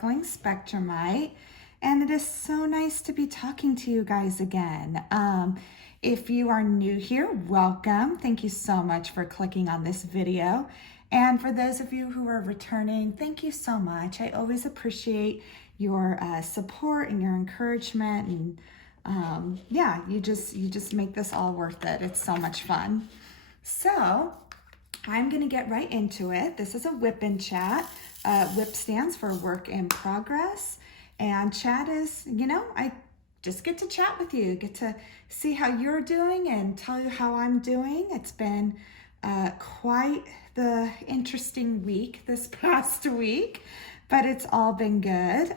Sparkling Spectrumite, and it is so nice to be talking to you guys again. If you are new here, welcome. Thank you so much for clicking on this video. And for those of you who are returning, thank you so much. I always appreciate your support and your encouragement, and yeah, you just make this all worth it. It's so much fun. So I'm gonna get right into it. This is a WIP and Chat. WIP stands for work in progress, and chat is, I just get to chat with you, get to see how you're doing and tell you how I'm doing. It's been quite the interesting week this past week, but it's all been good.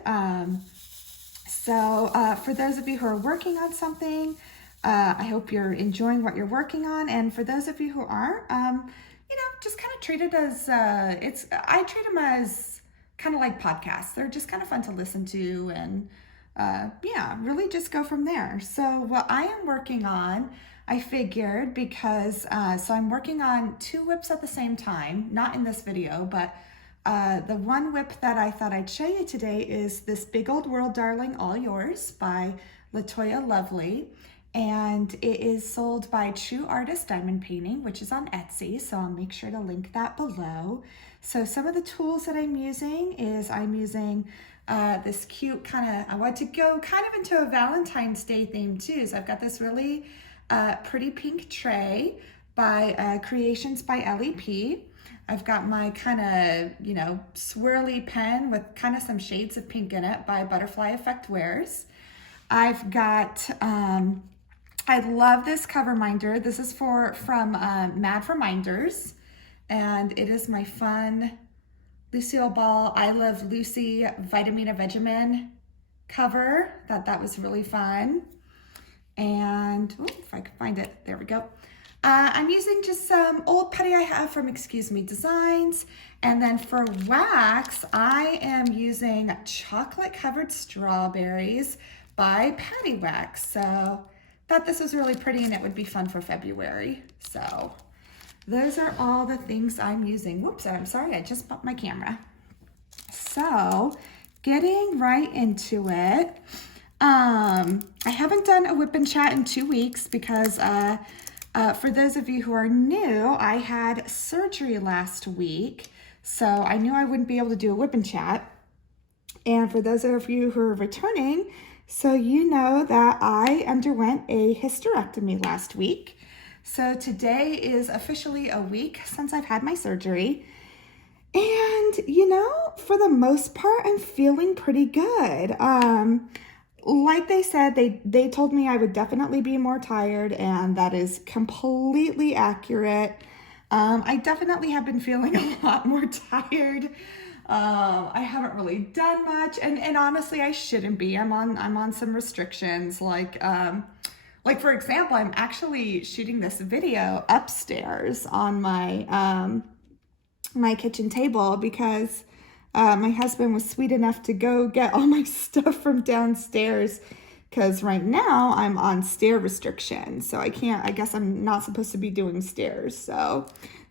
So for those of you who are working on something, I hope you're enjoying what you're working on. And for those of you who aren't, just kind of treat it as, I treat them as kind of like podcasts. They're just kind of fun to listen to, and really just go from there. So what I am working on, I figured, because, so I'm working on 2 WIPs at the same time, not in this video, but the one WIP that I thought I'd show you today is this Big Old World Darling All Yours by Latoya Lovely. And it is sold by True Artist Diamond Painting, which is on Etsy, so I'll make sure to link that below. So some of the tools that I'm using is I'm using this cute I want to go kind of into a Valentine's Day theme too. So I've got this really pretty pink tray by Creations by LEP. I've got my kind of, swirly pen with kind of some shades of pink in it by Butterfly Effect Wares. I've got, I love this cover minder. This is from Mad Reminders, and it is my fun Lucille Ball I Love Lucy Vitamina Vegemin cover. That was really fun. And if I can find it, there we go. I'm using just some old putty I have from Excuse Me Designs. And then for wax, I am using Chocolate Covered Strawberries by Patty Wax. So thought this was really pretty and it would be fun for February. So those are all the things I'm using. Whoops, I'm sorry, I just bumped my camera. So getting right into it. I haven't done a WIP and Chat in 2 weeks because for those of you who are new, I had surgery last week. So I knew I wouldn't be able to do a WIP and Chat. And for those of you who are returning, so you know that I underwent a hysterectomy last week. So today is officially a week since I've had my surgery. And, for the most part, I'm feeling pretty good. Like they said, they told me I would definitely be more tired, and that is completely accurate. I definitely have been feeling a lot more tired. I haven't really done much, and honestly, I shouldn't be. I'm on some restrictions, like for example, I'm actually shooting this video upstairs on my my kitchen table because my husband was sweet enough to go get all my stuff from downstairs, because right now I'm on stair restriction, so I guess I'm not supposed to be doing stairs. So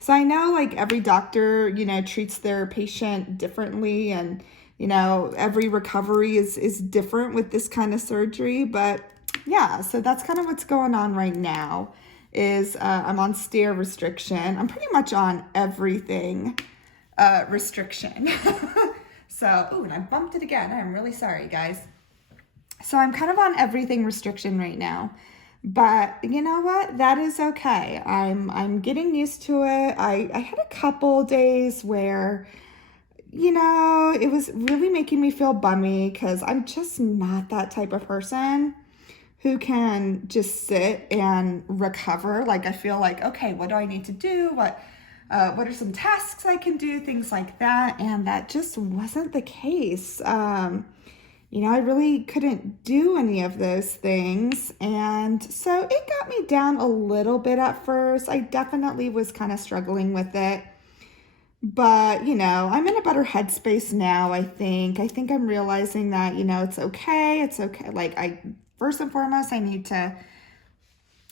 I know, like, every doctor, treats their patient differently, and, every recovery is different with this kind of surgery. But yeah, so that's kind of what's going on right now is I'm on stair restriction. I'm pretty much on everything restriction. So, and I bumped it again. I'm really sorry, guys. So I'm kind of on everything restriction right now. But you know what? That is okay. I'm getting used to it. I had a couple days where, it was really making me feel bummy because I'm just not that type of person who can just sit and recover. Like, I feel like, okay, what do I need to do? What are some tasks I can do? Things like that. And that just wasn't the case. I really couldn't do any of those things. And so it got me down a little bit at first. I definitely was kind of struggling with it. But, I'm in a better headspace now, I think. I think I'm realizing that, it's okay. It's okay. Like, first and foremost, I need to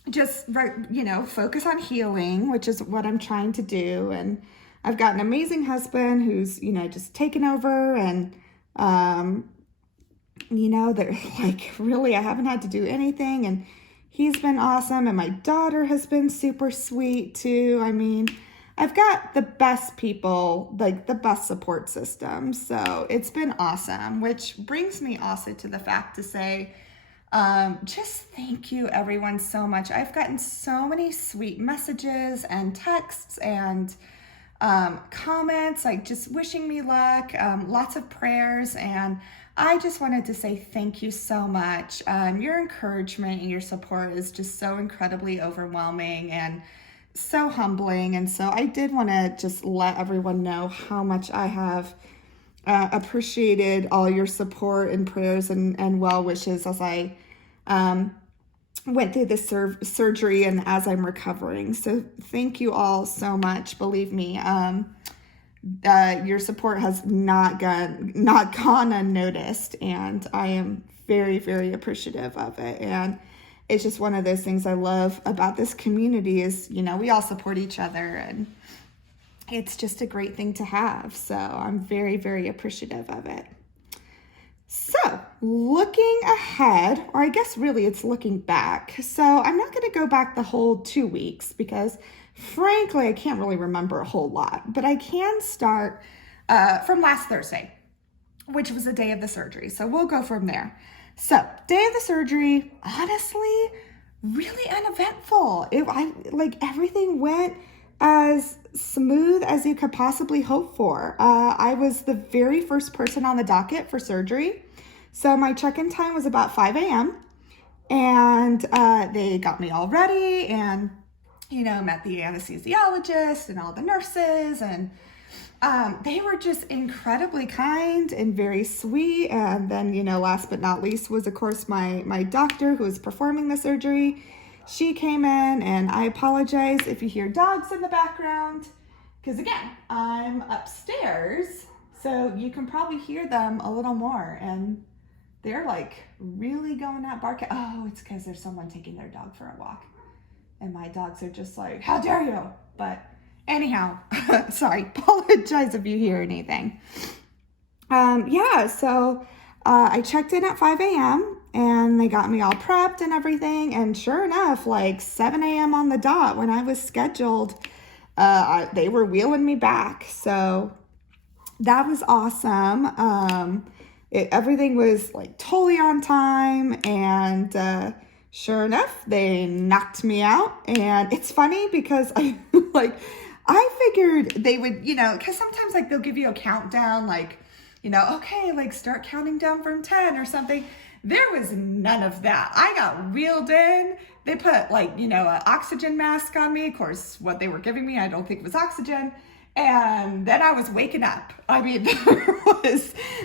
just, focus on healing, which is what I'm trying to do. And I've got an amazing husband who's, just taken over, and They're like, really, I haven't had to do anything. And he's been awesome. And my daughter has been super sweet too. I mean, I've got the best people, like the best support system. So it's been awesome, which brings me also to the fact to say, just thank you everyone so much. I've gotten so many sweet messages and texts and comments, like just wishing me luck, lots of prayers. And I just wanted to say thank you so much. Your encouragement and your support is just so incredibly overwhelming and so humbling. And so I did want to just let everyone know how much I have appreciated all your support and prayers and well wishes as I went through this surgery and as I'm recovering. So thank you all so much. Believe me, your support has not gone unnoticed, and I am very, very appreciative of it. And it's just one of those things I love about this community is, we all support each other, and it's just a great thing to have. So I'm very, very appreciative of it. So looking ahead, or I guess really it's looking back. So I'm not going to go back the whole 2 weeks because frankly, I can't really remember a whole lot, but I can start from last Thursday, which was the day of the surgery. So we'll go from there. So day of the surgery, honestly, really uneventful. Everything went as smooth as you could possibly hope for. I was the very first person on the docket for surgery. So my check-in time was about 5 a.m. And they got me all ready and, met the anesthesiologist and all the nurses. And they were just incredibly kind and very sweet. And then, last but not least was, of course, my doctor who was performing the surgery. She came in, and I apologize if you hear dogs in the background, because again, I'm upstairs, so you can probably hear them a little more, and they're like really going at barking. Oh, it's because there's someone taking their dog for a walk, and my dogs are just like, how dare you? But anyhow, sorry, apologize if you hear anything. So I checked in at 5 a.m. and they got me all prepped and everything. And sure enough, like 7 a.m. on the dot when I was scheduled, they were wheeling me back. So that was awesome. Everything was like totally on time. And sure enough, they knocked me out. And it's funny because I figured they would, because sometimes like they'll give you a countdown, like, okay, like start counting down from 10 or something. There was none of that. I got wheeled in. They put like, an oxygen mask on me. Of course, what they were giving me, I don't think was oxygen. And then I was waking up. I mean,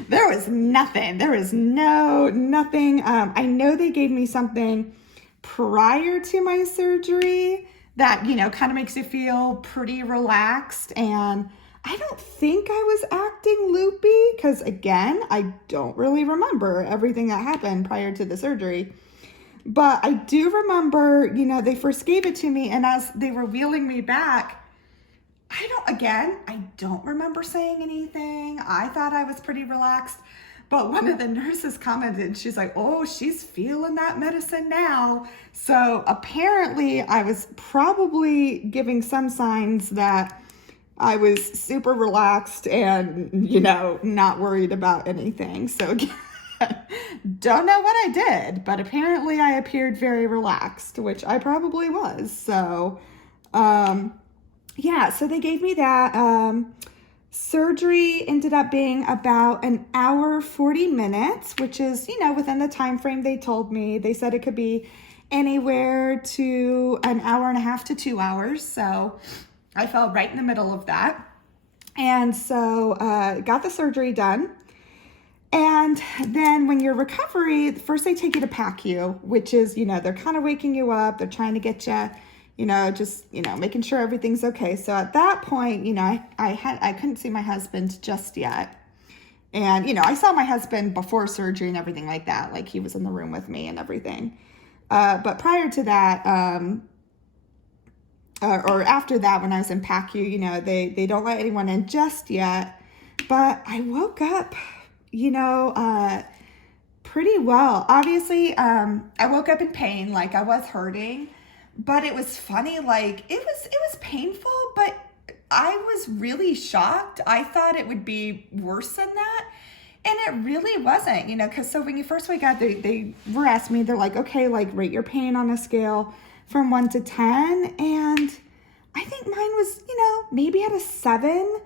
there was nothing. There was nothing. I know they gave me something prior to my surgery that, kind of makes you feel pretty relaxed. And I don't think I was acting loopy because, again, I don't really remember everything that happened prior to the surgery. But I do remember, they first gave it to me, and as they were wheeling me back, I don't remember saying anything. I thought I was pretty relaxed. But one of the nurses commented, she's like, oh, she's feeling that medicine now. So apparently I was probably giving some signs that I was super relaxed and, not worried about anything. So don't know what I did, but apparently I appeared very relaxed, which I probably was. So, so they gave me that. Surgery ended up being about an hour, 40 minutes, which is, within the time frame they told me. They said it could be anywhere to an hour and a half to 2 hours. So I fell right in the middle of that. And so got the surgery done. And then when you're recovery, first they take you to PACU, which is, they're kind of waking you up. They're trying to get you, making sure everything's okay. So at that point, I couldn't see my husband just yet. And, I saw my husband before surgery and everything like that. Like he was in the room with me and everything. But prior to that, or after that, when I was in PACU, they don't let anyone in just yet. But I woke up you know, pretty well. Obviously, I woke up in pain, like I was hurting, but it was funny, like it was painful, but I was really shocked. I thought it would be worse than that. And it really wasn't, because so when you first wake up, they were asking me, they're like, okay, like rate your pain on a scale from 1 to 10. And I think mine was, maybe at a 7.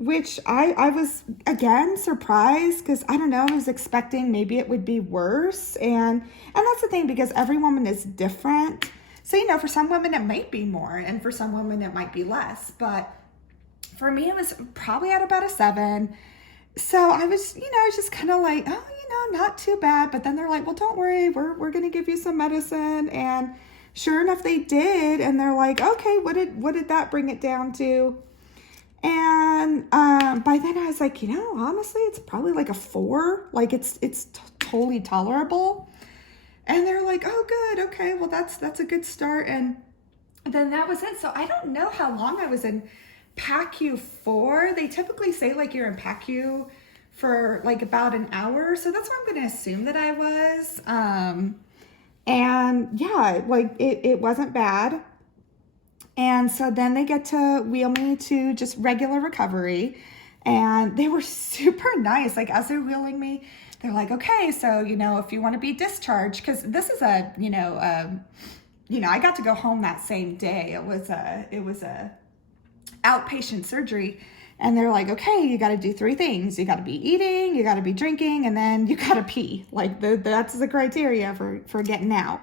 Which I was, again, surprised because I don't know, I was expecting maybe it would be worse. And that's the thing, because every woman is different. So, for some women it might be more, and for some women it might be less. But for me, it was probably at about a 7. So I was, I was just kind of like, oh, not too bad. But then they're like, well, don't worry, we're going to give you some medicine. And sure enough, they did. And they're like, okay, what did that bring it down to? And by then I was like, honestly, it's probably like a 4. Like it's totally tolerable. And they're like, oh, good. Okay, well, that's a good start. And then that was it. So I don't know how long I was in PACU for. They typically say like you're in PACU for like about an hour. So that's what I'm going to assume that I was. And yeah, like it wasn't bad. And so then they get to wheel me to just regular recovery. And they were super nice. Like as they're wheeling me, they're like, okay, so, if you want to be discharged, because this is I got to go home that same day. It was a outpatient surgery. And they're like, okay, you got to do 3 things. You got to be eating, you got to be drinking, and then you got to pee. Like that's the criteria for getting out.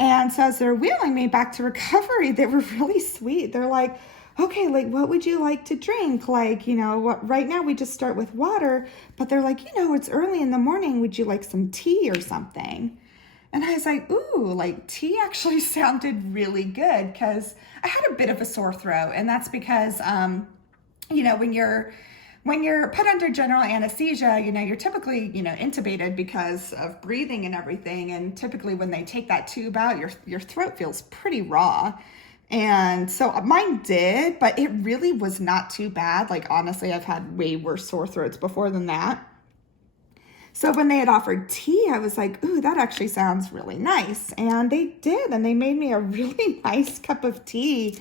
And so as they're wheeling me back to recovery, they were really sweet. They're like, okay, like, what would you like to drink? Like, what, right now we just start with water, but they're like, it's early in the morning. Would you like some tea or something? And I was like, ooh, like tea actually sounded really good, because I had a bit of a sore throat. And that's because, when you're put under general anesthesia, you're typically, intubated because of breathing and everything. And typically when they take that tube out, your throat feels pretty raw. And so mine did, but it really was not too bad. Like, honestly, I've had way worse sore throats before than that. So when they had offered tea, I was like, ooh, that actually sounds really nice. And they did. And they made me a really nice cup of tea.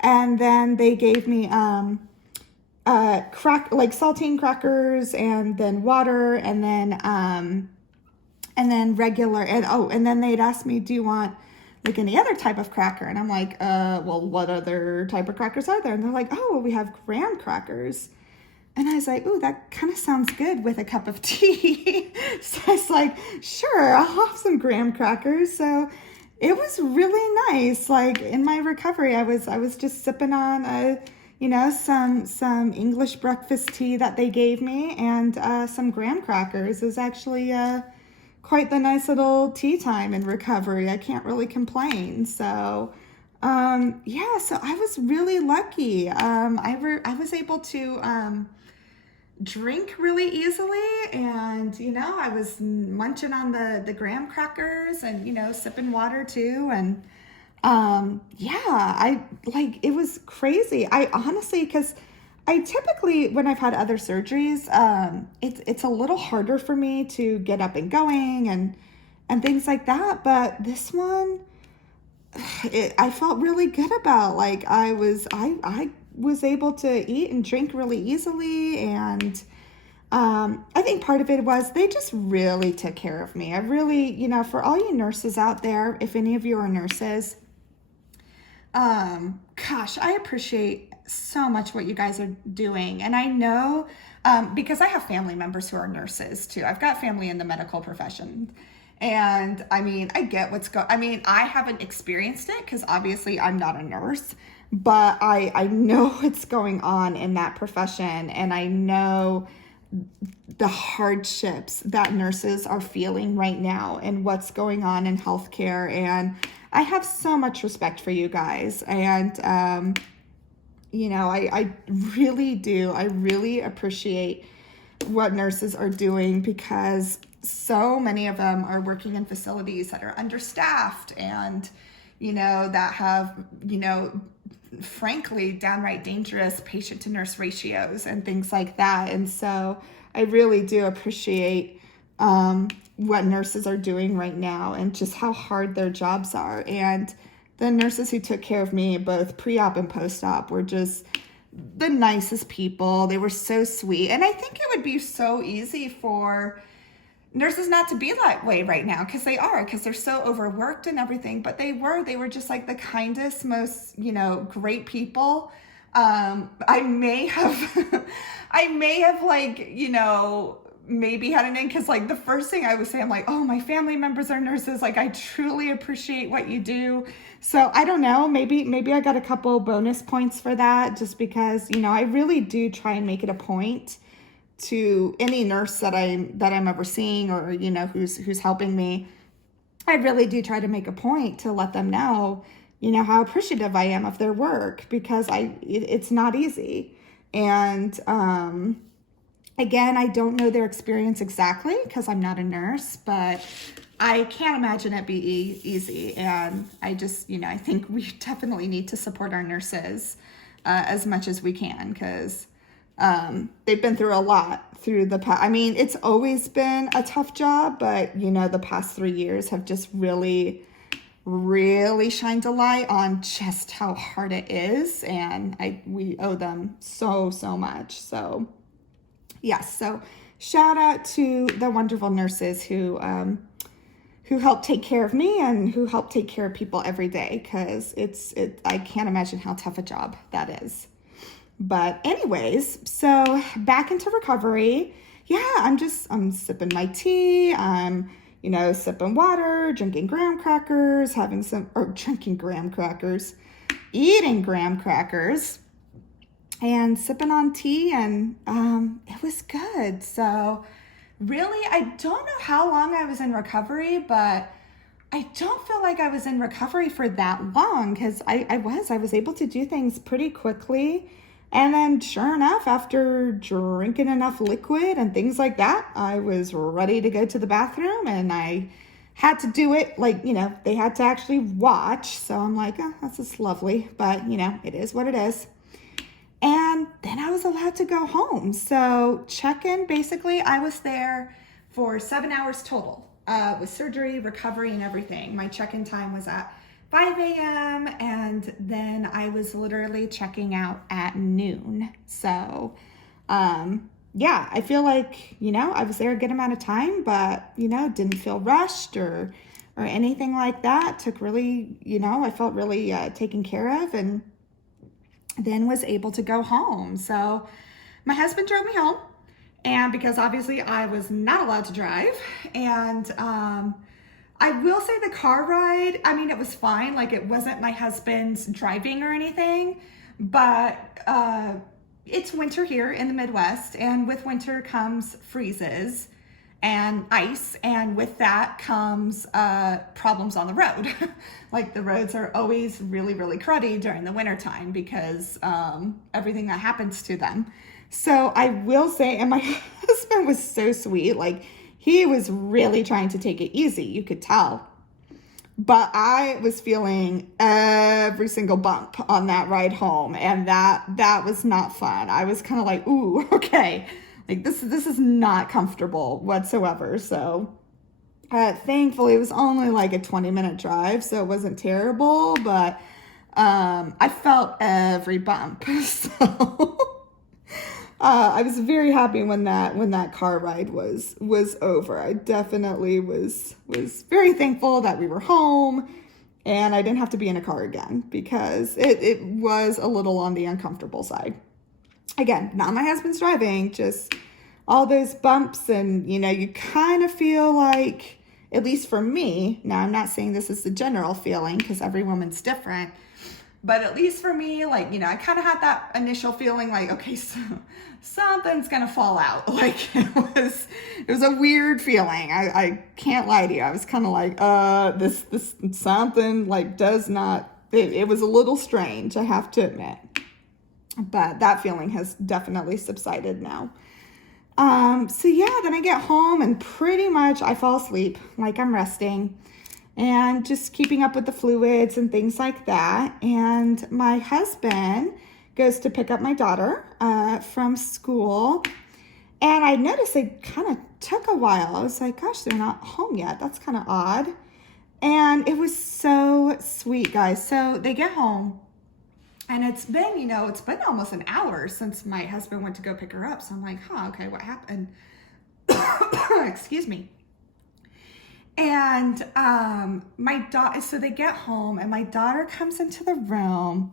And then they gave me, saltine crackers, and then water, and then regular, and then they'd ask me, do you want like any other type of cracker? And I'm like, well, what other type of crackers are there? And they're like, oh, well, we have graham crackers. And I was like, ooh, that kind of sounds good with a cup of tea. So I was like, sure, I'll have some graham crackers. So it was really nice. Like in my recovery, I was just sipping on some English breakfast tea that they gave me, and some graham crackers. It was actually quite the nice little tea time in recovery. I can't really complain. So, so I was really lucky. I was able to drink really easily, and I was munching on the graham crackers, and sipping water too, and it was crazy. I honestly, because I typically, when I've had other surgeries, it's a little harder for me to get up and going and things like that. But this one, I felt really good about. Like I was able to eat and drink really easily, and I think part of it was they just really took care of me. I really, for all you nurses out there, if any of you are nurses, I appreciate so much what you guys are doing. And I know, because I have family members who are nurses too. I've got family in the medical profession. And I mean, I get I haven't experienced it because obviously I'm not a nurse, but I know what's going on in that profession. And I know the hardships that nurses are feeling right now and what's going on in healthcare. And I have so much respect for you guys. And, I really do. I really appreciate what nurses are doing, because so many of them are working in facilities that are understaffed and, that have, frankly, downright dangerous patient to nurse ratios and things like that. And so I really do appreciate what nurses are doing right now and just how hard their jobs are. And the nurses who took care of me, both pre-op and post-op, were just the nicest people. They were so sweet. And I think it would be so easy for nurses not to be that way right now, because they're so overworked and everything, but they were just like the kindest, most, great people. I may have, like, maybe had an in, because like the first thing I would say, I'm like, oh, my family members are nurses. Like, I truly appreciate what you do. So I don't know, maybe I got a couple bonus points for that, just because, I really do try and make it a point to any nurse that I'm ever seeing, or, who's helping me. I really do try to make a point to let them know, how appreciative I am of their work, because it's not easy. And, again, I don't know their experience exactly, because I'm not a nurse, but I can't imagine it be easy. And I just, I think we definitely need to support our nurses as much as we can, because they've been through a lot through the past. I mean, it's always been a tough job, but, the past 3 years have just really, really shined a light on just how hard it is. And we owe them so, so much. So yes, so shout out to the wonderful nurses who help take care of me and who help take care of people every day, because I can't imagine how tough a job that is. But anyways, so back into recovery. Yeah, I'm sipping my tea. I'm, sipping water, drinking graham crackers, eating graham crackers, and sipping on tea, and it was good. So really, I don't know how long I was in recovery, but I don't feel like I was in recovery for that long, because I was able to do things pretty quickly. And then sure enough, after drinking enough liquid and things like that, I was ready to go to the bathroom, and I had to do it like, they had to actually watch. So I'm like, oh, that's just lovely, but it is what it is. And then I was allowed to go home. So check-in, basically, I was there for 7 hours total with surgery, recovery, and everything. My check-in time was at 5 a.m. and then I was literally checking out at noon. So, yeah, I feel like, I was there a good amount of time, but, didn't feel rushed or anything like that. Took really, I felt really taken care of, and then was able to go home. So my husband drove me home, and because obviously I was not allowed to drive, and I will say the car ride, I mean, it was fine. Like, it wasn't my husband's driving or anything, but it's winter here in the Midwest, and with winter comes freezes and ice, and with that comes problems on the road. Like, the roads are always really, really cruddy during the wintertime because everything that happens to them. So I will say, and my husband was so sweet, like, he was really trying to take it easy, you could tell. But I was feeling every single bump on that ride home, and that was not fun. I was kind of like, ooh, okay, like this is not comfortable whatsoever. So thankfully it was only like a 20-minute drive, so it wasn't terrible, but I felt every bump. So I was very happy when that car ride was over. I definitely was very thankful that we were home and I didn't have to be in a car again, because it was a little on the uncomfortable side. Again, not my husband's driving, just all those bumps, and you kind of feel like, at least for me, now I'm not saying this is the general feeling because every woman's different, but at least for me, like, I kind of had that initial feeling like, okay, so something's going to fall out. Like, it was a weird feeling. I can't lie to you. I was kind of like, this something like does not, it was a little strange, I have to admit, but that feeling has definitely subsided now. So yeah, then I get home and pretty much I fall asleep, like I'm resting. and just keeping up with the fluids and things like that. And my husband goes to pick up my daughter from school. And I noticed it kind of took a while. I was like, gosh, they're not home yet. That's kind of odd. And it was so sweet, guys. So they get home. And it's been almost an hour since my husband went to go pick her up. So I'm like, okay, what happened? Excuse me. And so they get home and my daughter comes into the room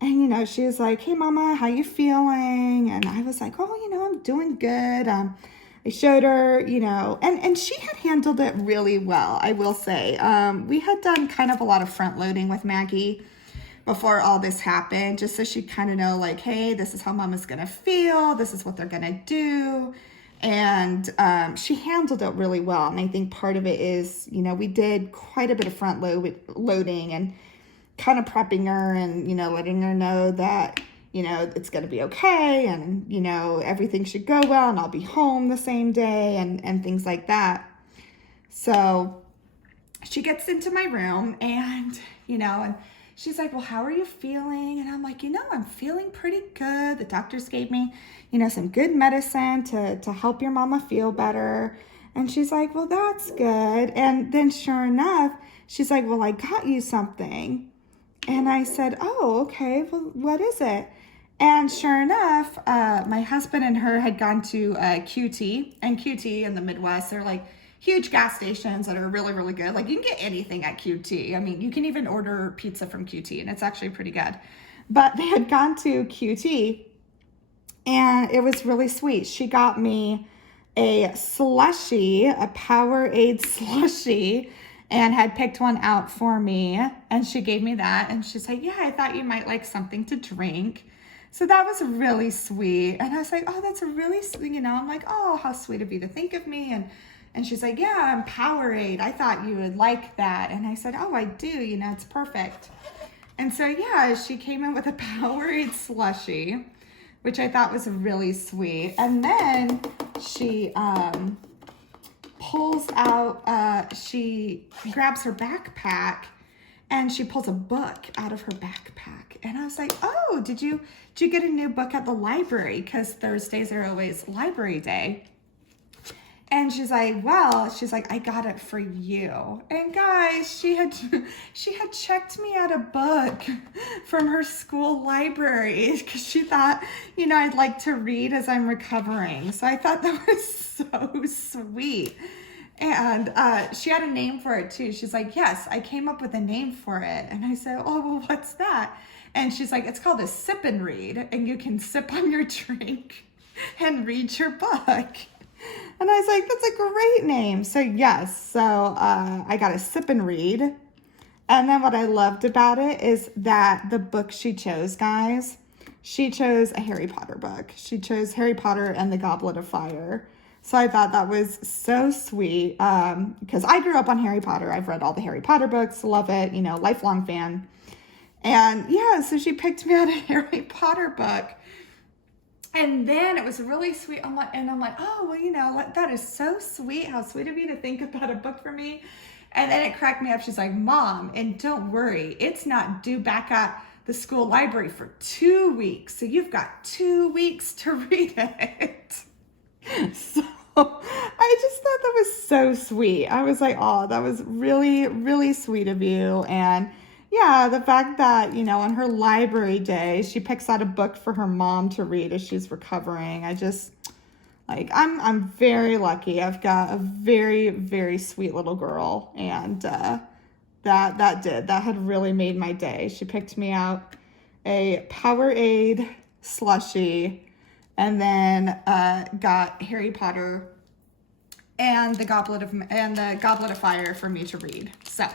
and, she was like, hey, Mama, how you feeling? And I was like, oh, I'm doing good. I showed her, and she had handled it really well, I will say. We had done kind of a lot of front loading with Maggie before all this happened, just so she'd kind of know, like, hey, this is how Mama's going to feel. This is what they're going to do. And she handled it really well. And I think part of it is, we did quite a bit of front loading and kind of prepping her and, letting her know that, it's going to be okay. And, everything should go well and I'll be home the same day and things like that. So she gets into my room and, and she's like, well, how are you feeling? And I'm like, I'm feeling pretty good. The doctors gave me, some good medicine to help your mama feel better. And she's like, well, that's good. And then sure enough, she's like, well, I got you something. And I said, oh, okay, well, what is it? And sure enough, my husband and her had gone to QT. And QT in the Midwest, they're like huge gas stations that are really, really good. Like you can get anything at QT. I mean, you can even order pizza from QT and it's actually pretty good. But they had gone to QT and it was really sweet. She got me a slushie, a Powerade slushie, and had picked one out for me. And she gave me that. And she's like, yeah, I thought you might like something to drink. So that was really sweet. And I was like, oh, that's a really sweet, I'm like, oh, how sweet of you to think of me. And she's like, yeah, I'm Powerade. I thought you would like that. And I said, oh, I do. It's perfect. And so, yeah, she came in with a Powerade slushie, which I thought was really sweet. And then she pulls out, she grabs her backpack and she pulls a book out of her backpack. And I was like, oh, did you get a new book at the library? Because Thursdays are always library day. And she's like, I got it for you. And guys, she had checked me out a book from her school library because she thought, I'd like to read as I'm recovering. So I thought that was so sweet. And she had a name for it too. She's like, yes, I came up with a name for it. And I said, oh, well, what's that? And she's like, it's called a sip and read. And you can sip on your drink and read your book. And I was like, that's a great name. So yes, I got a sip and read. And then what I loved about it is that the book she chose, guys, she chose a Harry Potter book. She chose Harry Potter and the Goblet of Fire. So I thought that was so sweet because I grew up on Harry Potter. I've read all the Harry Potter books, love it, lifelong fan. And yeah, so she picked me out a Harry Potter book. And then it was really sweet. I'm like, oh, well, that is so sweet. How sweet of you to think about a book for me. And then it cracked me up. She's like, Mom, and don't worry, it's not due back at the school library for 2 weeks. So you've got 2 weeks to read it. So I just thought that was so sweet. I was like, oh, that was really, really sweet of you. And yeah, the fact that, on her library day, she picks out a book for her mom to read as she's recovering. I just, I'm very lucky. I've got a very, very sweet little girl. And that had really made my day. She picked me out a Powerade slushie and then got Harry Potter and the Goblet of Fire for me to read. So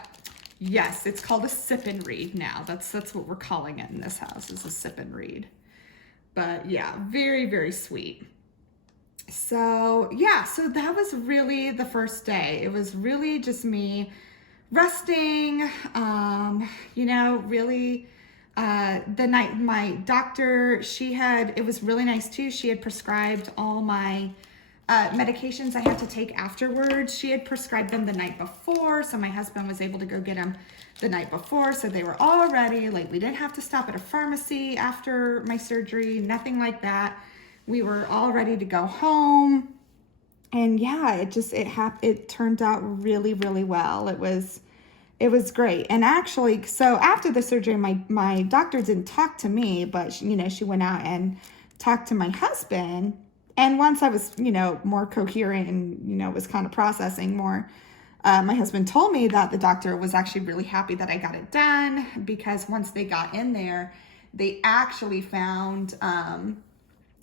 yes, it's called a sip and read now. That's what we're calling it in this house, is a sip and read. But yeah, very, very sweet. So yeah, so that was really the first day. It was really just me resting, really the night my doctor, it was really nice too. She had prescribed all my medications I had to take afterwards. She had prescribed them the night before, so my husband was able to go get them the night before, so they were all ready. Like, we didn't have to stop at a pharmacy after my surgery, nothing like that. We were all ready to go home. And yeah, it turned out really, really well. It was great. And actually, so after the surgery, my doctor didn't talk to me, but she went out and talked to my husband. And once I was, more coherent and, was kind of processing more, my husband told me that the doctor was actually really happy that I got it done, because once they got in there, they actually found,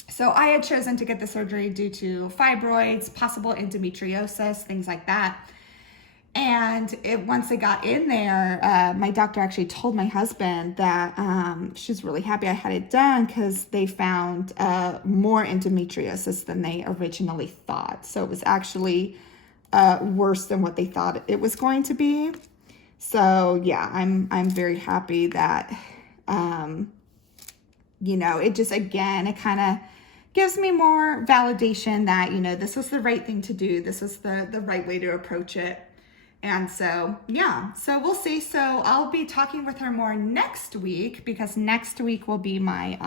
so I had chosen to get the surgery due to fibroids, possible endometriosis, things like that. And once they got in there, my doctor actually told my husband that she's really happy I had it done, because they found more endometriosis than they originally thought. So it was actually worse than what they thought it was going to be. So yeah, I'm very happy that it just, again, it kind of gives me more validation that this was the right thing to do. This was the right way to approach it. And so, yeah, so we'll see. So I'll be talking with her more next week, because next week will be my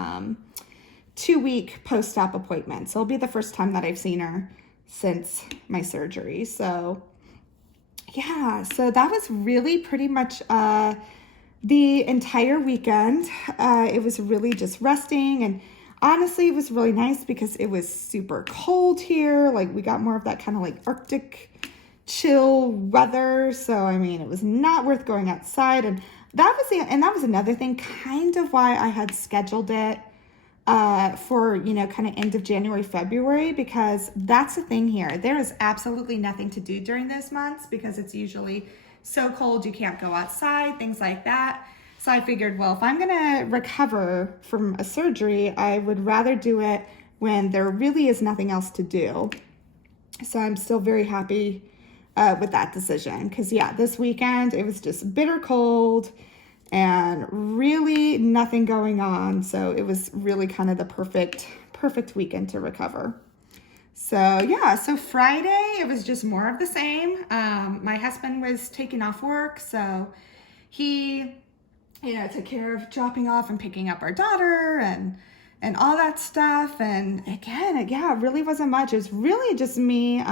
2-week post-op appointment. So it'll be the first time that I've seen her since my surgery. So yeah, so that was really pretty much the entire weekend. It was really just resting, and honestly, it was really nice because it was super cold here. Like, we got more of that kind of like Arctic chill weather. So, I mean, it was not worth going outside. And that was another thing, kind of why I had scheduled it for, kind of end of January, February, because that's the thing here. There is absolutely nothing to do during those months, because it's usually so cold you can't go outside, things like that. So I figured, well, if I'm going to recover from a surgery, I would rather do it when there really is nothing else to do. So I'm still very happy with that decision, because yeah, this weekend it was just bitter cold and really nothing going on. So it was really kind of the perfect weekend to recover. So yeah, so Friday it was just more of the same. My husband was taking off work, so he took care of dropping off and picking up our daughter and all that stuff. And again, yeah, it really wasn't much. It was really just me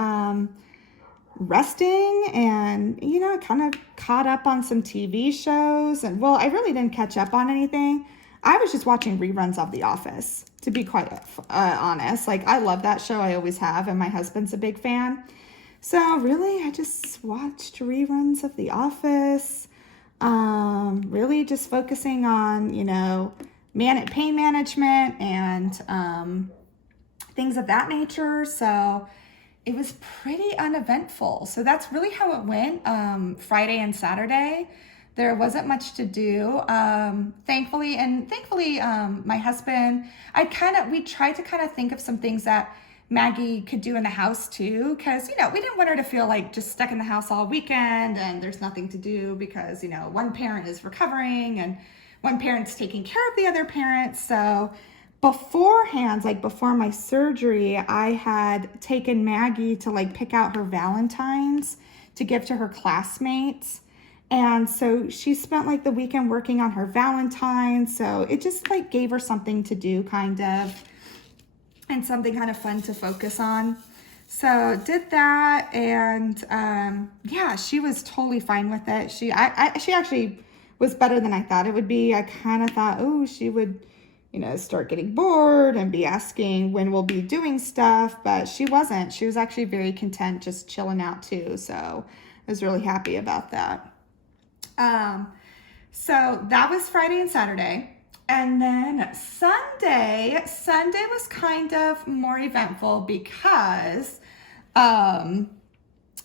resting, and kind of caught up on some TV shows. And well, I really didn't catch up on anything. I was just watching reruns of The Office, to be quite honest. Like, I love that show, I always have, and my husband's a big fan. So really, I just watched reruns of The Office, really just focusing on pain management and things of that nature. So it was pretty uneventful. So that's really how it went. Friday and Saturday, there wasn't much to do. Thankfully, my husband, we tried to kind of think of some things that Maggie could do in the house too, because we didn't want her to feel like just stuck in the house all weekend and there's nothing to do, because one parent is recovering and one parent's taking care of the other parent. So beforehand, like before my surgery, I had taken Maggie to pick out her Valentines to give to her classmates. And so she spent the weekend working on her Valentines. So it just gave her something to do, kind of, and something kind of fun to focus on. So did that, and yeah, she was totally fine with it. She actually was better than I thought it would be. I kind of thought, oh, she would start getting bored and be asking when we'll be doing stuff, but she wasn't. She was actually very content just chilling out too. So I was really happy about that. So that was Friday and Saturday. And then Sunday was kind of more eventful, because the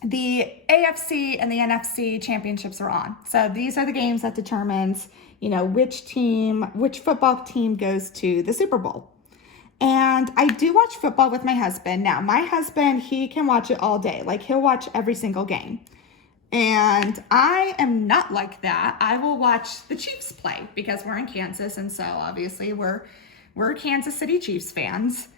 AFC and the NFC championships are on. So these are the games that determines which football team goes to the Super Bowl. And I do watch football with my husband. Now, my husband, he can watch it all day. He'll watch every single game. And I am not like that. I will watch the Chiefs play, because we're in Kansas. And so obviously we're Kansas City Chiefs fans.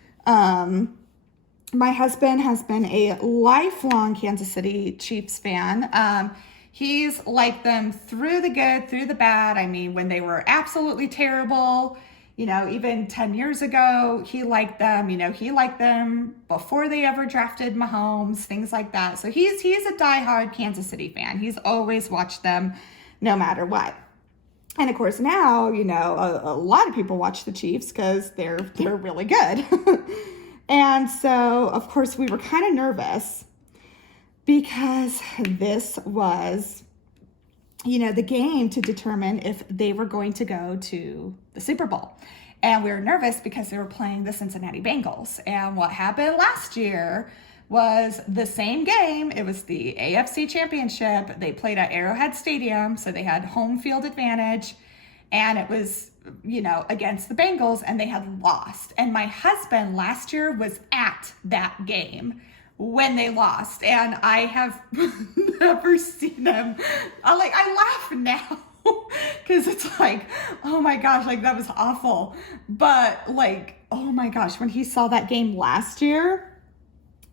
My husband has been a lifelong Kansas City Chiefs fan. He's liked them through the good, through the bad. I mean, when they were absolutely terrible, even 10 years ago, he liked them. He liked them before they ever drafted Mahomes, things like that. So he's a diehard Kansas City fan. He's always watched them no matter what. And of course now, a lot of people watch the Chiefs because they're really good. And so, of course, we were kind of nervous because this was, the game to determine if they were going to go to the Super Bowl. And we were nervous because they were playing the Cincinnati Bengals. And what happened last year was the same game. It was the AFC Championship. They played at Arrowhead Stadium, so they had home field advantage. And it was, against the Bengals, and they had lost. And my husband last year was at that game when they lost. And I have never seen them. I laugh now because it's like, oh my gosh, that was awful. But oh my gosh, when he saw that game last year,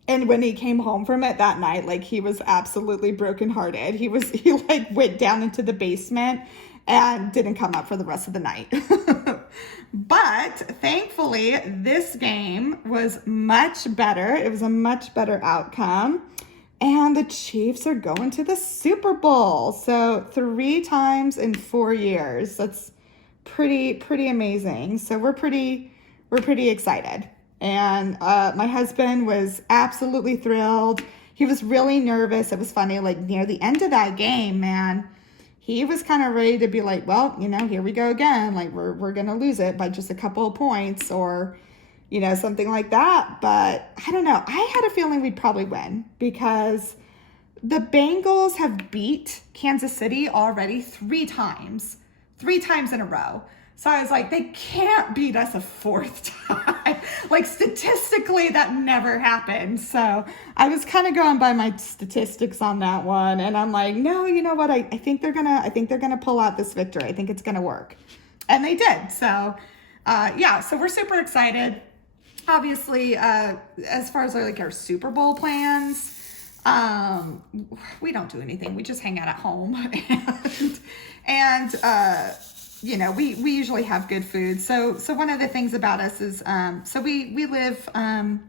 and when he came home from it that night, he was absolutely brokenhearted. He went down into the basement and didn't come up for the rest of the night. But thankfully, this game was much better. It was a much better outcome. And the Chiefs are going to the Super Bowl. So 3 times in 4 years. That's pretty amazing. So we're pretty excited. And my husband was absolutely thrilled. He was really nervous. It was funny, near the end of that game, man, he was kind of ready to be like, well, here we go again. We're going to lose it by just a couple of points or, something like that. But I don't know. I had a feeling we'd probably win because the Bengals have beat Kansas City already 3 times in a row. So I was like, they can't beat us a 4th time. Statistically, that never happened. So I was kind of going by my statistics on that one. And I'm like, no, you know what? I think they're gonna pull out this victory. I think it's gonna work. And they did. So so we're super excited. Obviously, as far as our Super Bowl plans, we don't do anything. We just hang out at home. and we usually have good food. So one of the things about us is, so we live in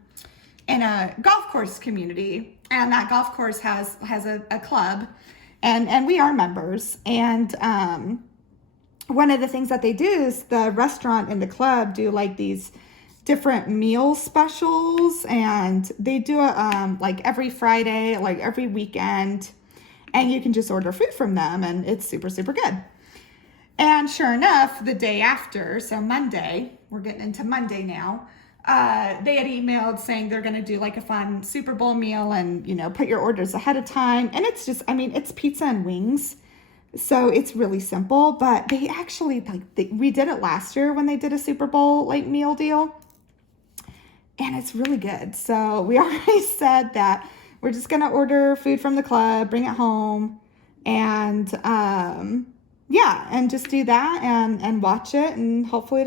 a golf course community, and that golf course has a club, and we are members. And one of the things that they do is the restaurant and the club do these different meal specials, and they do it every Friday, every weekend, and you can just order food from them, and it's super good. And sure enough, the day after, so Monday, we're getting into Monday now, they had emailed saying they're going to do a fun Super Bowl meal and, put your orders ahead of time. And it's just, it's pizza and wings. So it's really simple, but they actually, we did it last year when they did a Super Bowl, meal deal. And it's really good. So we already said that we're just going to order food from the club, bring it home, and, and just do that and watch it, and hopefully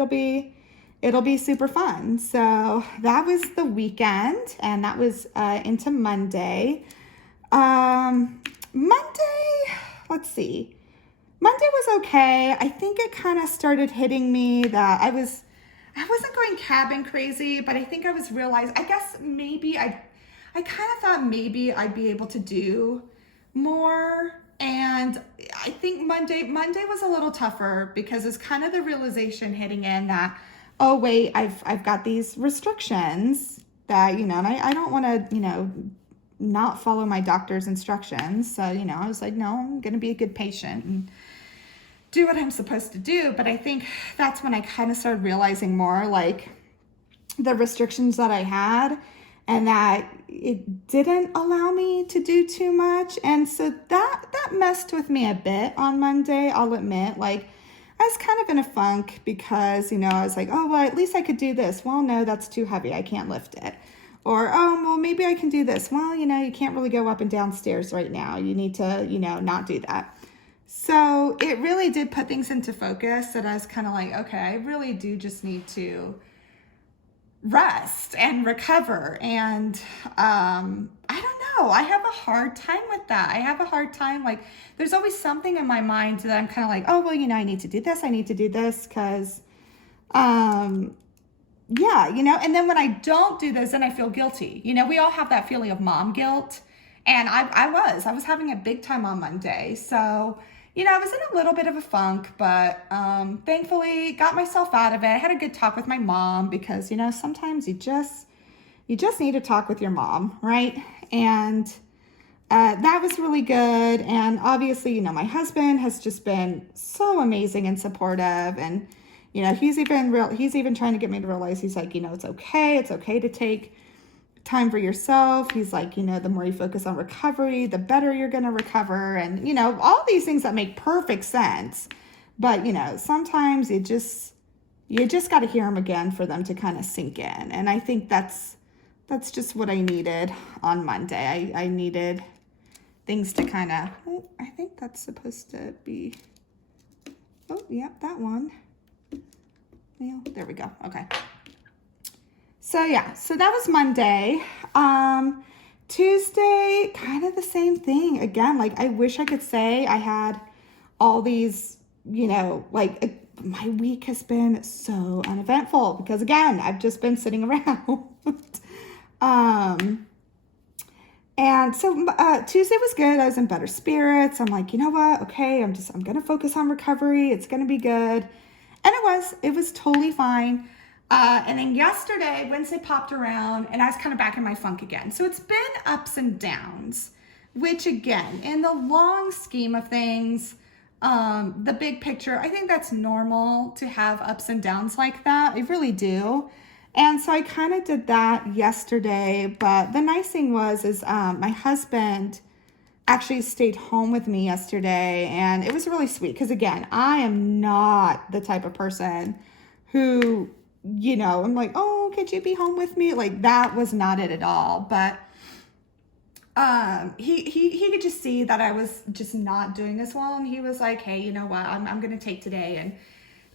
it'll be super fun. So that was the weekend, and that was into Monday. Let's see. Monday was okay. I think it kind of started hitting me that I wasn't going cabin crazy, but I think I was realizing, I guess maybe I kind of thought maybe I'd be able to do more. And I think Monday was a little tougher because it's kind of the realization hitting in that, oh wait, I've got these restrictions that, and I don't want to, not follow my doctor's instructions. So, I was like, no, I'm going to be a good patient and do what I'm supposed to do. But I think that's when I kind of started realizing more the restrictions that I had, and that it didn't allow me to do too much. And so that messed with me a bit on Monday, I'll admit. I was kind of in a funk because, I was like, oh, well, at least I could do this. Well, no, that's too heavy. I can't lift it. Or, oh, well, maybe I can do this. Well, you can't really go up and down stairs right now. You need to, not do that. So it really did put things into focus, and I was kind of like, okay, I really do just need to rest and recover. And I don't know, I have a hard time with that. I have a hard time, like, there's always something in my mind that I'm kind of like, oh, well, I need to do this. I need to do this because, yeah, and then when I don't do this, then I feel guilty. We all have that feeling of mom guilt. And I was having it big time on Monday. So, I was in a little bit of a funk, but thankfully got myself out of it. I had a good talk with my mom because, sometimes you just need to talk with your mom, right? And that was really good. And obviously, my husband has just been so amazing and supportive. And, he's even trying to get me to realize, he's like, it's okay. It's okay to take time for yourself. He's like, the more you focus on recovery, the better you're going to recover. And, all these things that make perfect sense. But, sometimes you just got to hear them again for them to kind of sink in. And I think that's just what I needed on Monday. I needed things to kind of, I think that's supposed to be, oh, yep, that one. Well, there we go. Okay. So yeah, so that was Monday. Tuesday, kind of the same thing. Again, like, I wish I could say I had all these, my week has been so uneventful because, again, I've just been sitting around. And so Tuesday was good. I was in better spirits. I'm like, you know what? Okay, I'm going to focus on recovery. It's going to be good. And it was totally fine. And then yesterday, Wednesday popped around and I was kind of back in my funk again. So it's been ups and downs, which, again, in the long scheme of things, the big picture, I think that's normal to have ups and downs like that. I really do. And so I kind of did that yesterday. But the nice thing is my husband actually stayed home with me yesterday. And it was really sweet because, again, I am not the type of person who, I'm like, oh, could you be home with me? Like, that was not it at all. But he could just see that I was just not doing as well. And he was like, hey, you know what? I'm going to take today and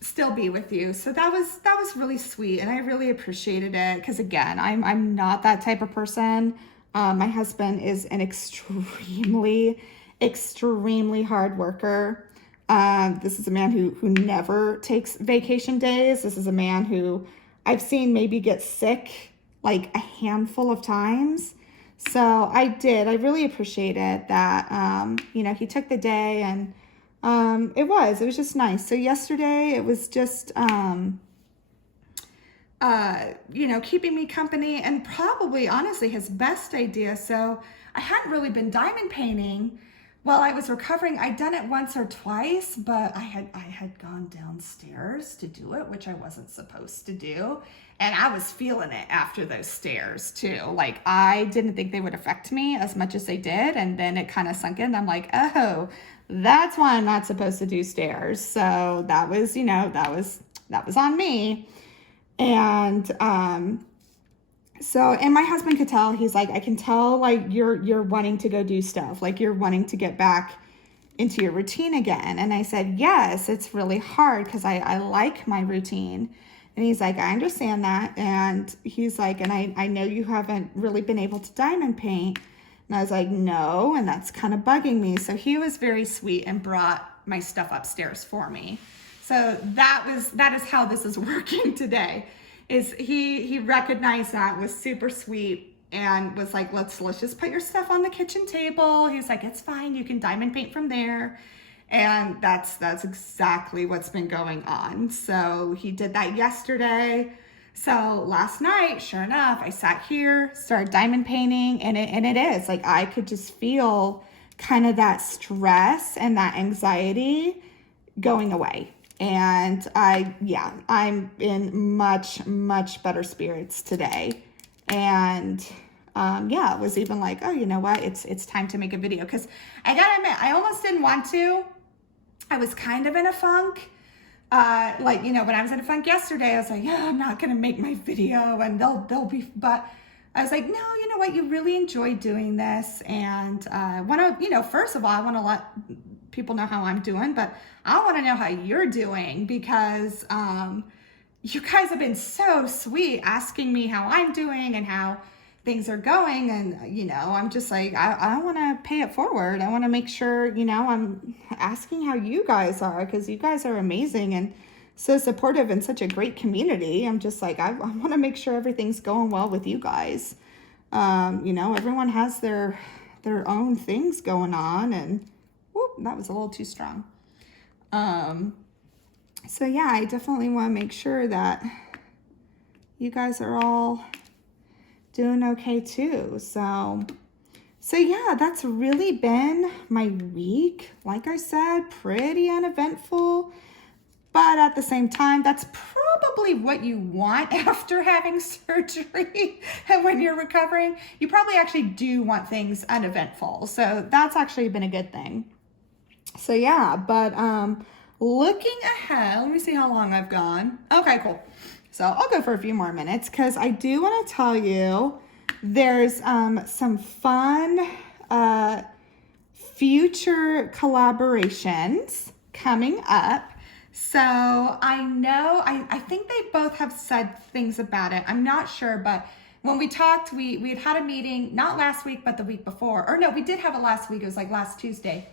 still be with you. So that was really sweet. And I really appreciated it. Because, again, I'm not that type of person. My husband is an extremely hard worker. This is a man who never takes vacation days. This is a man who I've seen maybe get sick like a handful of times. So I really appreciated that, he took the day and it was just nice. So yesterday it was just, keeping me company, and probably honestly his best idea. So I hadn't really been diamond painting while I was recovering. I'd done it once or twice, but I had gone downstairs to do it, which I wasn't supposed to do. And I was feeling it after those stairs too. Like, I didn't think they would affect me as much as they did. And then it kind of sunk in. I'm like, oh, that's why I'm not supposed to do stairs. So that was, that was on me. And, so, and my husband could tell. He's like, I can tell, like, you're wanting to go do stuff. Like, you're wanting to get back into your routine again. And I said, yes, it's really hard because I like my routine. And he's like, I understand that. And he's like, and I know you haven't really been able to diamond paint. And I was like, no, and that's kind of bugging me. So he was very sweet and brought my stuff upstairs for me. So that is how this is working today. Is he recognized that, was super sweet, and was like, let's just put your stuff on the kitchen table. He's like, it's fine, you can diamond paint from there. And that's exactly what's been going on. So he did that yesterday. So last night, sure enough, I sat here, started diamond painting, and it is like I could just feel kind of that stress and that anxiety going away. And I'm in much, much better spirits today. And it was even like, oh, you know what? It's time to make a video. Because I gotta admit, I almost didn't want to. I was kind of in a funk. When I was in a funk yesterday, I was like, yeah, I'm not gonna make my video, and they'll be. But I was like, no, you know what? You really enjoy doing this, and first of all, I want to let people know how I'm doing, but I want to know how you're doing because, you guys have been so sweet asking me how I'm doing and how things are going. And, I'm just like, I want to pay it forward. I want to make sure, I'm asking how you guys are, because you guys are amazing and so supportive and such a great community. I'm just like, I want to make sure everything's going well with you guys. Everyone has their own things going on, and whoop, that was a little too strong. So yeah, I definitely want to make sure that you guys are all doing okay too. So yeah, that's really been my week. Like I said, pretty uneventful, but at the same time, that's probably what you want after having surgery. And when you're recovering, you probably actually do want things uneventful. So that's actually been a good thing. So yeah, but looking ahead, let me see how long I've gone. Okay, cool. So I'll go for a few more minutes because I do want to tell you there's some fun future collaborations coming up. So I know, I think they both have said things about it. I'm not sure, but when we talked, we had a meeting, not last week, but the week before. Or no, we did have it last week. It was like last Tuesday.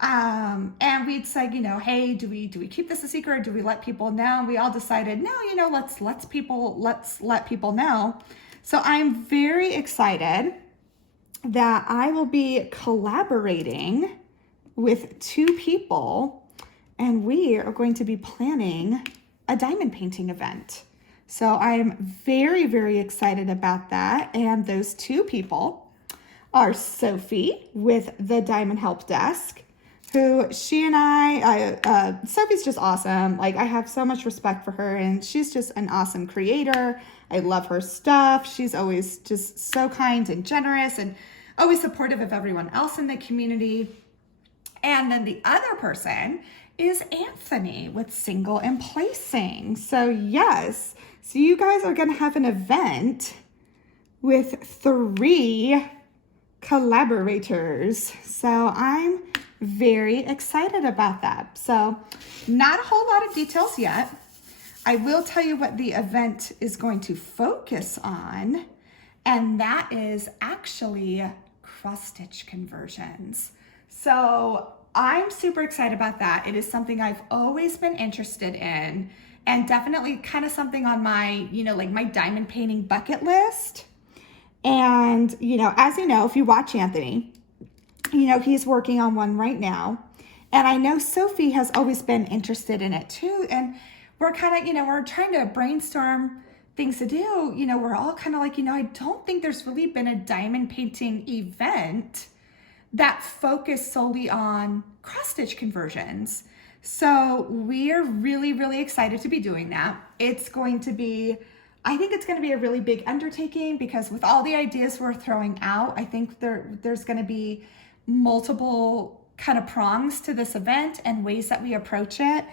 And we'd said, hey, do we keep this a secret? Or do we let people know? We all decided, no, let's let people know. So I'm very excited that I will be collaborating with 2 people, and we are going to be planning a diamond painting event. So I'm very, very excited about that. And those 2 people are Sophie with the Diamond Help Desk, who she and I Sophie's just awesome. Like, I have so much respect for her, and she's just an awesome creator. I love her stuff. She's always just so kind and generous and always supportive of everyone else in the community. And then the other person is Anthony with Single and Placing. So yes, so you guys are going to have an event with 3 collaborators. So I'm very excited about that. So not a whole lot of details yet. I will tell you what the event is going to focus on, and that is actually cross-stitch conversions. So I'm super excited about that. It is something I've always been interested in, and definitely kind of something on my, like my diamond painting bucket list. And, as you know, if you watch Anthony, he's working on one right now. And I know Sophie has always been interested in it too. And we're kind of, we're trying to brainstorm things to do. We're all kind of like, I don't think there's really been a diamond painting event that focused solely on cross-stitch conversions. So we're really, really excited to be doing that. I think it's going to be a really big undertaking, because with all the ideas we're throwing out, I think there's going to be multiple kind of prongs to this event and ways that we approach it.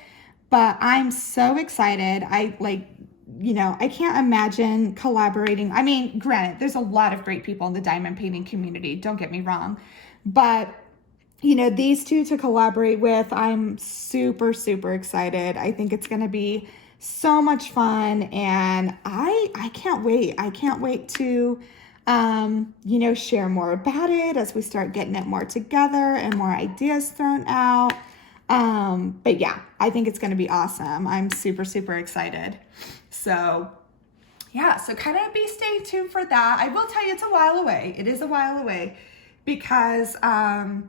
But I'm so excited. I can't imagine collaborating. I mean, granted, there's a lot of great people in the diamond painting community, don't get me wrong. But, these 2 to collaborate with, I'm super, super excited. I think it's going to be so much fun, and I can't wait. I can't wait to, share more about it as we start getting it more together and more ideas thrown out. But yeah, I think it's going to be awesome. I'm super, super excited. So yeah, so kind of stay tuned for that. I will tell you, it's a while away. It is a while away because, honestly,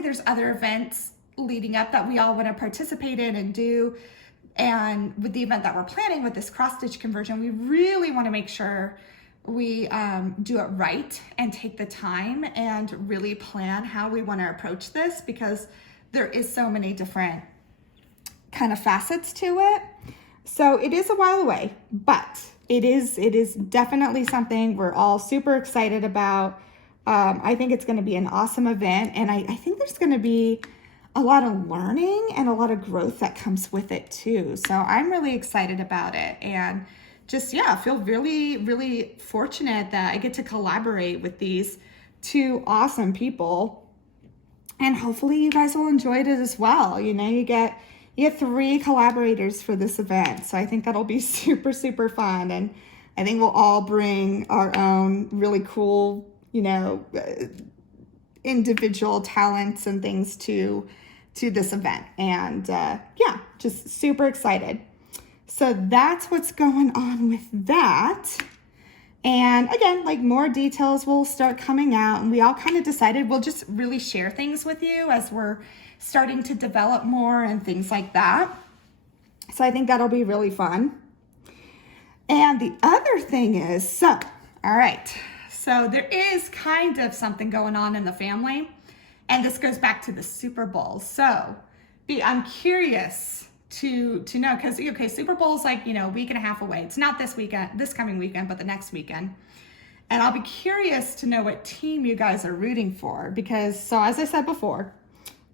there's other events leading up that we all want to participate in and do. And with the event that we're planning with this cross-stitch conversion, we really want to make sure we do it right and take the time and really plan how we want to approach this, because there is so many different kind of facets to it. So it is a while away, but it is definitely something we're all super excited about. I think it's going to be an awesome event, and I think there's going to be a lot of learning and a lot of growth that comes with it too. So I'm really excited about it, and just, feel really, really fortunate that I get to collaborate with these 2 awesome people. And hopefully you guys will enjoy it as well. You get You get 3 collaborators for this event. So I think that'll be super, super fun. And I think we'll all bring our own really cool, individual talents and things to this event. And yeah, just super excited. So that's what's going on with that. And again, like more details will start coming out, and we all kind of decided we'll just really share things with you as we're starting to develop more and things like that. So I think that'll be really fun. And the other thing is, all right, so there is kind of something going on in the family, and this goes back to the Super Bowl. So I'm curious to know, because okay, Super Bowl's like, a week and a half away. It's not this coming weekend, but the next weekend. And I'll be curious to know what team you guys are rooting for, because so as I said before,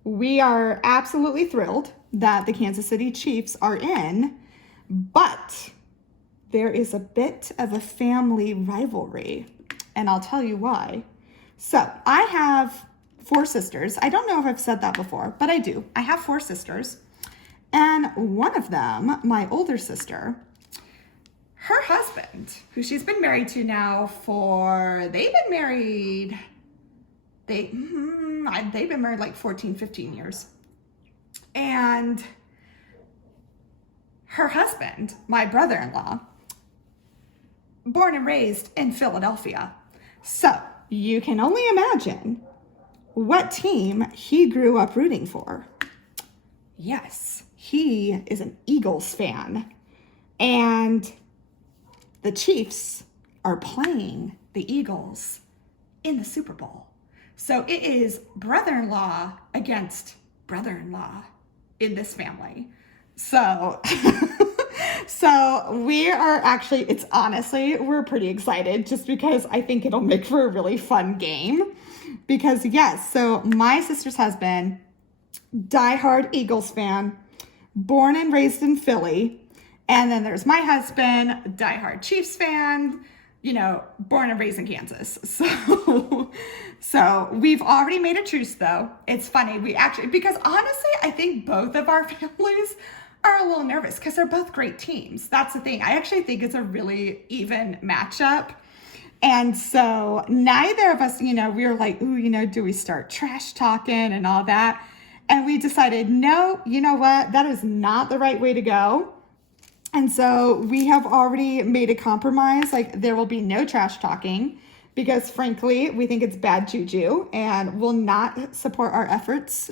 we are absolutely thrilled that the Kansas City Chiefs are in, but there is a bit of a family rivalry, and I'll tell you why. So I have 4 sisters. I don't know if I've said that before, but I do. I have 4 sisters. And one of them, my older sister, her husband, who she's been married to now they've been married like 14, 15 years. And her husband, my brother-in-law, born and raised in Philadelphia. So you can only imagine what team he grew up rooting for. Yes, he is an Eagles fan, and the Chiefs are playing the Eagles in the Super Bowl. So it is brother-in-law against brother-in-law in this family. So, so we are actually, we're pretty excited just because I think it'll make for a really fun game. Because yes, so my sister's husband, diehard Eagles fan, born and raised in Philly. And then there's my husband, diehard Chiefs fan, born and raised in Kansas. So we've already made a truce though. It's funny. Because honestly, I think both of our families are a little nervous because they're both great teams. That's the thing. I actually think it's a really even matchup. And so neither of us, we were like, ooh, do we start trash talking and all that? And we decided, no, you know what? That is not the right way to go. And so we have already made a compromise. Like, there will be no trash talking because frankly, we think it's bad juju and will not support our efforts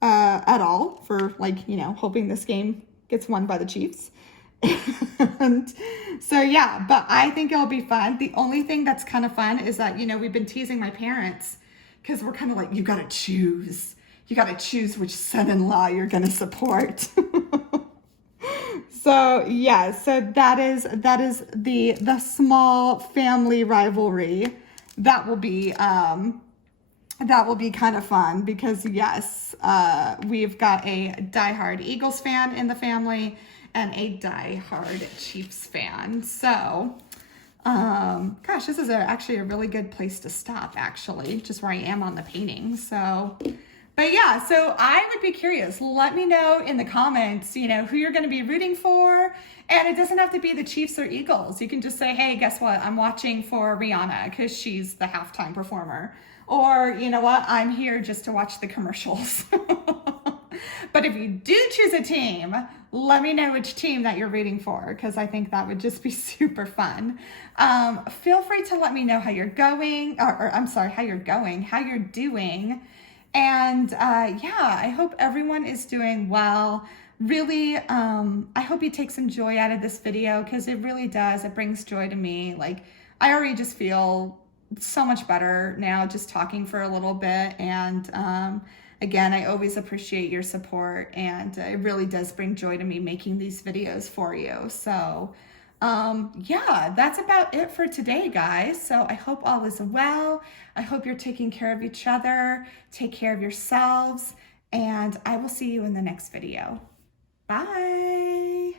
at all for hoping this game gets won by the Chiefs. And so, yeah, but I think it'll be fun. The only thing that's kind of fun is that, we've been teasing my parents because we're kind of like, you got to choose which son-in-law you're going to support. So yeah, so that is the small family rivalry that will be kind of fun because yes, we've got a diehard Eagles fan in the family and a diehard Chiefs fan. So, gosh, this is actually a really good place to stop, actually, just where I am on the painting. So, but yeah, so I would be curious. Let me know in the comments, who you're going to be rooting for. And it doesn't have to be the Chiefs or Eagles. You can just say, hey, guess what? I'm watching for Rihanna because she's the halftime performer. Or, you know what? I'm here just to watch the commercials. But if you do choose a team, let me know which team that you're rooting for, because I think that would just be super fun. Feel free to let me know how you're going, how you're doing. And yeah, I hope everyone is doing well. Really, I hope you take some joy out of this video because it really does. It brings joy to me. Like, I already just feel so much better now just talking for a little bit. And again, I always appreciate your support, and it really does bring joy to me making these videos for you. So yeah, that's about it for today, guys. So I hope all is well. I hope you're taking care of each other. Take care of yourselves, and I will see you in the next video. Bye.